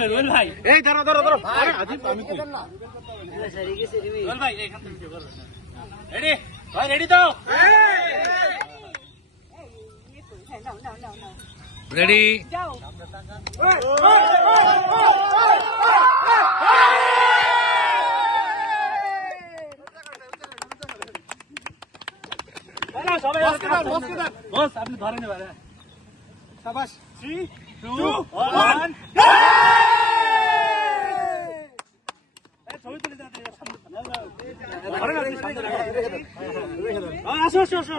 role ভাই এই ধরো ধরো ধরো আরে আজিব আমি কি রোল ভাই এখান থেকে ভিডিও করো রেডি ভাই রেডি তো রেডি যাও সবাই বস আপনি ধরেন এবারে শাবাশ 3 2 1 ছবি তুলে দাও আসো আসো আসো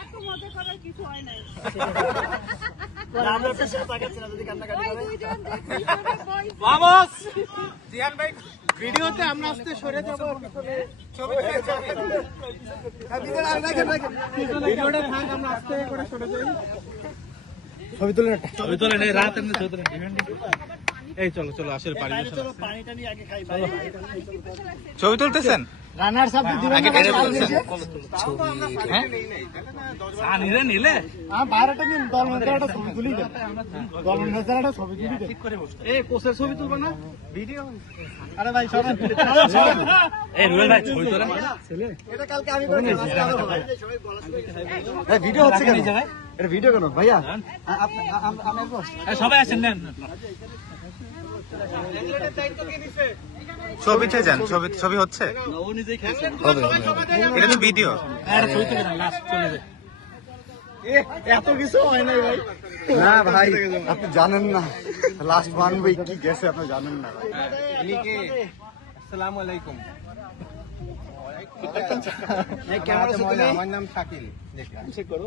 এত মজা করার কিছু হয় নাই আমরা পেছনে তাকাচ্ছি না যদি কান্নাকাটি ওই করে দুইজন দেখি করে বই বাবস জিয়ান ভাই ভিডিওতে আমরা আস্তে সরে যাব ছবি ভিডিওটা থাক আমরা আস্তে করে সরে যাই ছবি তুলে না ছবি তুলে নেই রাত এমনি ছবি তুলে এই চলো চলো আসলে পারি চলো পানিটা নিয়ে আগে খাই ছবি তুলতেছেন রানার সাথে দিবেন আগে টেনে তুলতেছেন হ্যাঁ নিলে নিলে বাইরেটা নিন দল মেজারটা ছবি তুলি দেন দল মেজারটা ছবি তুলি দেন ঠিক করে বসো এই কোসের ছবি তুলবা না ভিডিও আরে ভাই সবাই এই রোল ভাই ছবি তোলেন এটা কালকে আমি করে এই ভিডিও হচ্ছে কেন এটা ভিডিও কেন ভাইয়া আমি বস সবাই আসেন নেন ছবি যান ছবি ছবি হচ্ছে ও নিজেই খেয়েছে এটা তো ভিডিও আরে ছবি তুলে না লাস্ট চলে যায় এত কিছু হয় নাই ভাই না ভাই আপনি জানেন না লাস্ট ওয়ান উইক কি গেছে আপনি জানেন না ভাই আসসালামু আলাইকুম ক্যামেরা আমার নাম শাকিল চেক করো